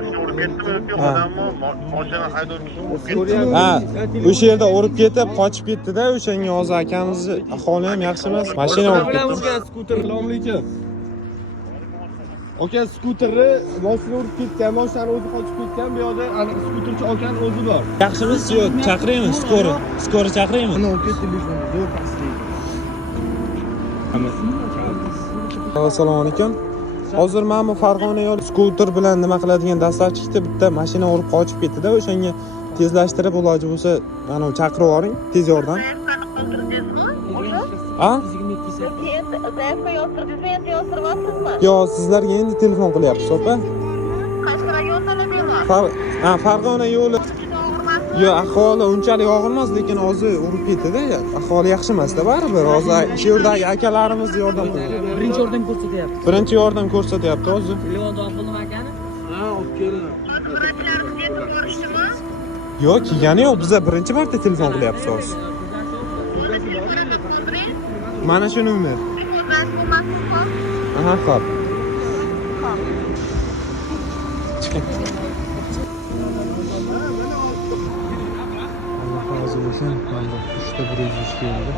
Mashina urib ketdimi yoki odammi? Mashina haydovchisi urib ketdimi? Ha, o'sha yerda urib ketib, qochib ketdi-da, o'shanga hozir akamizni ahvoli ham yaxshi emas. Mashina urib ketdi. Skuter lomlichi. Aka skuterni mashina urib ketgan, mashinani o'zi qochib ketgan, bu yerda aniq skuterchi akaning o'zi bor. Yaxshimiz, yo'q, chaqiraymi, skori chaqiraymi? Mana olib ketdi beshni, zo'r pastlik. Assalomu alaykum. Hozir men bu Farg'ona yo'l skuter bilan nima qiladigan dastlabchilikda bitta mashina urib qochib ketdi-da, o'shanga tezlashtirib iloji bo'lsa, mana chaqirib yuboring, tez yordam. A? Yo, sizlarga endi telefon qilyapsiz, opa. Farg'ona yo'li. Yo, ahvoli unchalik og'ir emas, lekin hozir urib ketdi-da. Ahvoli yaxshi emas-da, baribir. Hozir shu yerdagi akalarimiz yordam qiladi. Birinchi yordam ko'rsatyapti. Birinchi yordam ko'rsatyapti hozir. Levonda ahvolni akani? Ha, olib keldim. Yo'q, kelgani yo'q. Biz birinchi marta telefon qilyapmiz hozir. Mana shu nomer. Aha, xo'p. Hozir bo'lsin, mana bu 3 ta 100 keldi.